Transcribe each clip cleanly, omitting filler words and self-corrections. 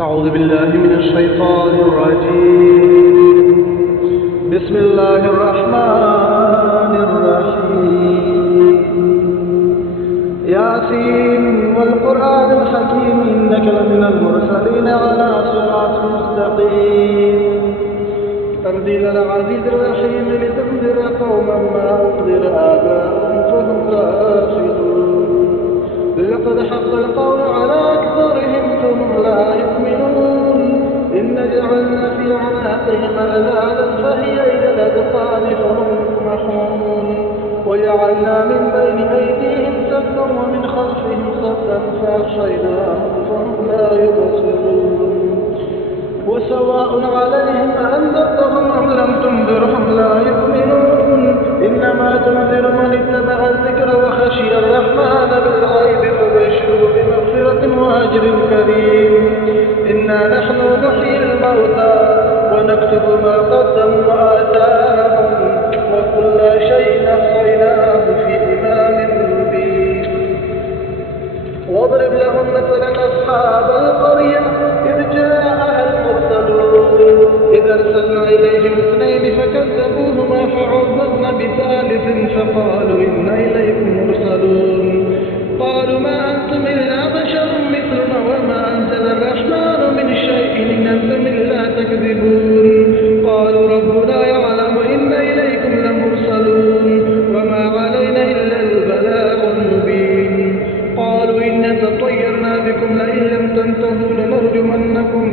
أعوذ بالله من الشيطان الرجيم. بسم الله الرحمن الرحيم. ياسين والقرآن الحكيم إنك لمن المرسلين على صراط مستقيم. تنزيل العزيز الرحيم لتنذر قوما ما أنذر آباؤهم فهم غافلون. لقد حق القول على أكثرهم فهم لا يؤمنون. إن جعلنا في أعناقهم أغلالا فهي إلى الأذقان فهم يسمحون. وجعلنا من بين أيديهم سدا ومن خلفهم سدا فأغشيناهم فهم لا يبصرون. وسواء عليهم أأنذرتهم أم لم تنذرهم لا يؤمنون. إنما تنذر من اتبع الذكر وخشي الرحمن بالغيب فبشره بمغفرة وأجر كريم. إنا نحن نحيي الموتى ونكتب ما قدموا وآثارهم وكل شيء أحصيناه في إمام مبين. واضرب لهم مثلا أصحاب القرية إذ جاءها المرسلون إذ أرسلنا إليهم اثنين فكذبوهما فعززنا بثالث فقالوا إنا إليكم مرسلون. قالوا ما أنتم إلا بشر مثلنا وما أنزل الرحمن من شيء إن أنتم إلا تكذبون. قالوا ربنا يعلم إنا إليكم لمرسلون وما علينا إلا البلاغ المبين. قالوا إنا تطيرنا بكم لئن لم تنتهوا لنرجمنكم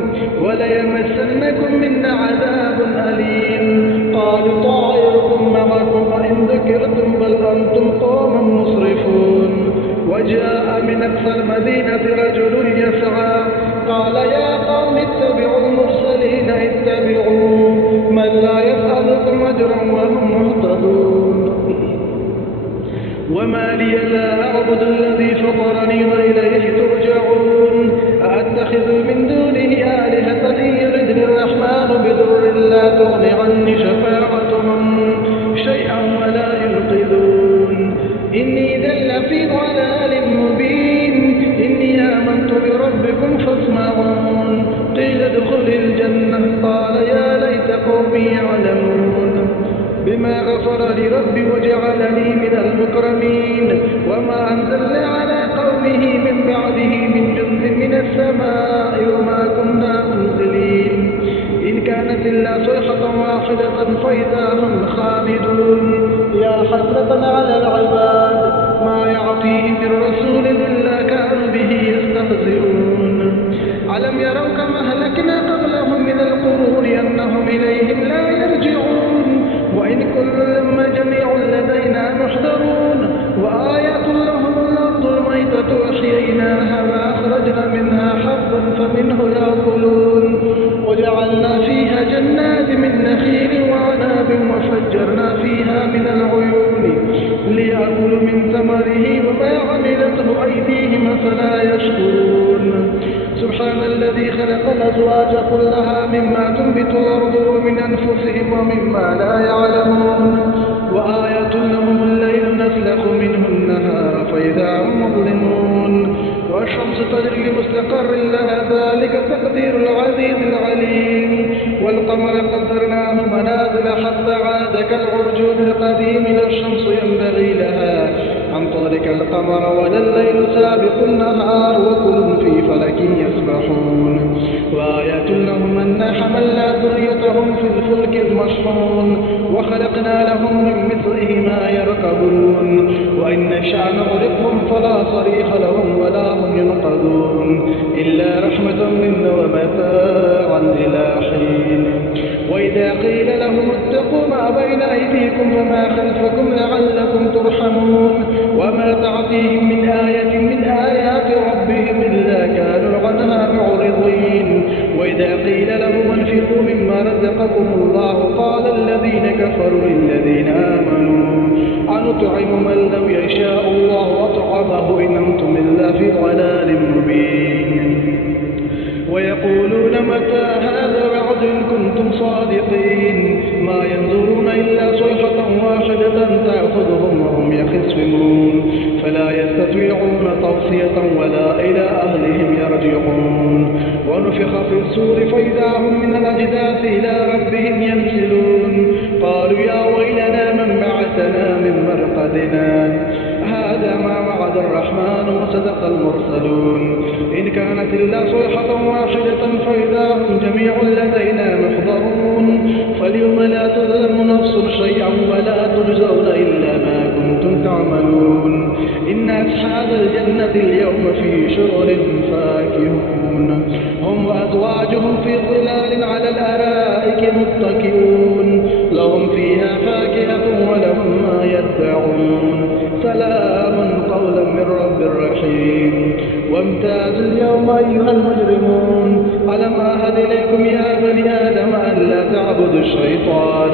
وليمسنكم منا عذاب أليم. قالوا طائركم معكم أئن ذكرتم بل أنتم قوم مسرفون. وجاء من أقصى المدينة رجل يسعى قال يا قوم اتبعوا المرسلين اتبعوا من لا يسألكم أجرا وهم مهتدون. وما لي لا أعبد الذي فطرني وإليه ترجعون. أأتخذ من دونه آلهة إن يردني الرحمن بضر لا تغن عني شفاعتهم شيئا ولا ينقذون. إني إذا لفي ضلال مبين. إني آمنت بربكم فاسمعون. قيل ادخل الجنة قال يا ليت قومي يعلمون. بما غفر لي ربي وجعلني من المكرمين. وما أنزلنا على قومه من بعده من جند من السماء وما كنا منزلين. إن كانت إلا صيحة واحدة فإذا هم خامدون. يا حسرة على العباد ما يعطيه من رسول إلا كانوا به يستهزئون. ألم يروا كما أهلكنا قبلهم من القرون أنهم إليهم لا يرجعون. وإن كل لما جميع لدينا محضرون. وآيات لهم الأرض الميتة أحييناها وأخرجنا منها حبا فمنه يأكلون. وجعلنا فيها جنات من نخيل وعناب وفجرنا فيها من العيون ليأكلوا من ثمره وما عملته أيديهم فلا يشكرون. سبحان الذي خلق الأزواج كلها مما تنبت الأرض ومن أنفسهم ومما لا يعلمون. وآية لهم الليل نسلخ منه النهار فإذا هم مظلمون. والشمس تجري لمستقر لها ذلك تقدير العزيز العليم. والقمر قدرناه منازل حتى عاد كالعرجون القديم. لا الشمس ينبغي لها أن تدرك القمر ولا الليل سابق النهار وكل في فلك يسبحون. وآية لهم أن حملنا ذريتهم في الفلك المشحون وخلقنا لهم من مثله ما يركبون. وإن نشأ نغرقهم فلا صريخ لهم ولا هم ينقذون إلا رحمة منا ومتاعا إلى حين. وإذا قيل لهم اتقوا ما بين أيديكم وما خلفكم لعلكم ترحمون. وما تعطيهم من آية من آيات ربهم إلا كانوا عنها معرضين. وإذا قيل لهم انفقوا مما رزقكم الله قال الذين كفروا للذين آمنوا أنطعم من لو يشاء الله أطعمه إن أنتم إلا في ضلال مبين. ويقولون متى هذا وعد إن كنتم صادقين. ما ينظرون إلا صيحة واحدة تأخذهم وهم يخصمون. فلا يستطيعون توصية ولا إلى أهلهم يرجعون. ونفخ في الصور فإذا هم من الأجداث إلى ربهم ينسلون قالوا يا ويلنا من بعثنا من مرقدنا هذا ما وعد الرحمن وصدق المرسلون إن كانت إلا صيحة واحدة فإذا هم جميع لدينا محضرون فاليوم لا تظلم نفس شيئا ولا تجزون إلا ما كنتم تعملون إن أصحاب الجنة اليوم في شغل فاكهون هم وأزواجهم في ظلال على الأرائك متكئون لهم فيها فاكهة ولهم ما يدعون سلام قولا من رب رحيم وامتازوا اليوم أيها المجرمون ألم أعهد إليكم يا بني آدم ألا تعبدوا الشيطان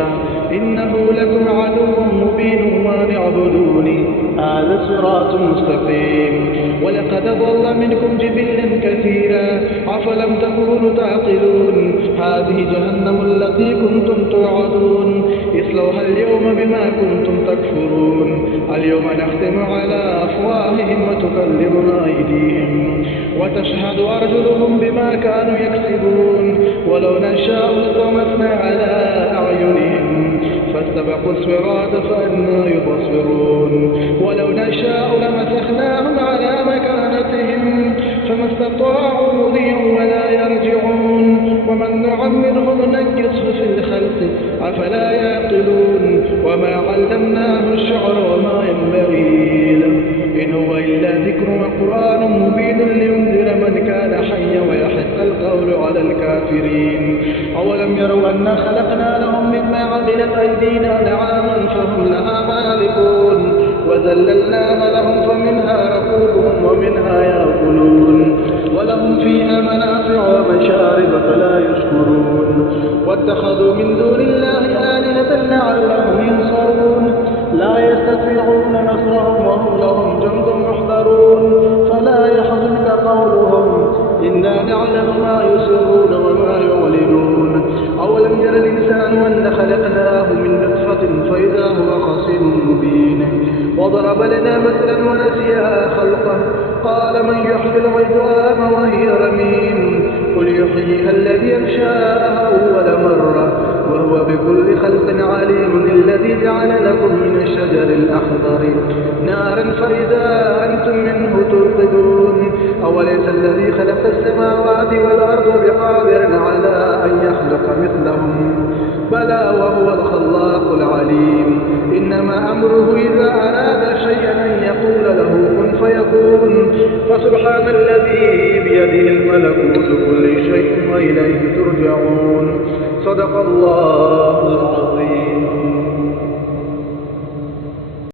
إنه لكم عدو مبين وأن اعبدوني هذا صراط مستقيم ولقد ضل منكم جبلا كثيرا أفلم تكونوا تعقلون هذه جهنم التي كنتم توعدون اصلوها اليوم بما كنتم تكفرون اليوم نختم على أفواههم وتكلمنا أيديهم وتشهد أرجلهم بما كانوا يكسبون ولو نشاء لطمسنا على أعينهم فاستبقوا الصراط فأنى يبصرون ولو نشاء لمسخناهم على مكانتهم فما استطاعوا مضيا ولا يرجعون ومن نعمره ننكسه في الخلق أفلا يعقلون وما علمناه الشعر وما ينبغي له إن هو إلا ذكر وقرآن مبين لينذر من كان حيا ويحق القول على الكافرين أولم يروا أنا خلقنا لهم مما عملت أيدينا نعاما فهم لها مالكون وذللناها لهم فمنها ركوبهم ومنها يأكلون ولهم فيها منافع ومشارب فلا يشكرون واتخذوا من دون الله آلهة لعلهم ينصرون لا يستطيعون نصرهم وهم لهم جند محضرون فلا يحزنك قولهم إنا نعلم ما يسرون وما يعلنون أولم ير الإنسان أن خلقناه من نطفة فإذا هو خصيم مبين وضرب لنا مثلا ونسيها خلقه قال من يحيي العظام وهي رميم قل يحييها الذي أنشأها أول مرة وهو بكل خلق عليم الذي جعل لكم من الشجر الأخضر نارا فإذا أنتم منه توقدون أوليس الذي خلق السماوات والأرض بقادر على أن يخلق مثلهم بلى وهو الخلاق العليم إنما أمره إذا أراد شيئا أن يقول له كن فيكون فسبحان الذي بيده الملكوت كل شيء وإليه ترجعون صدق الله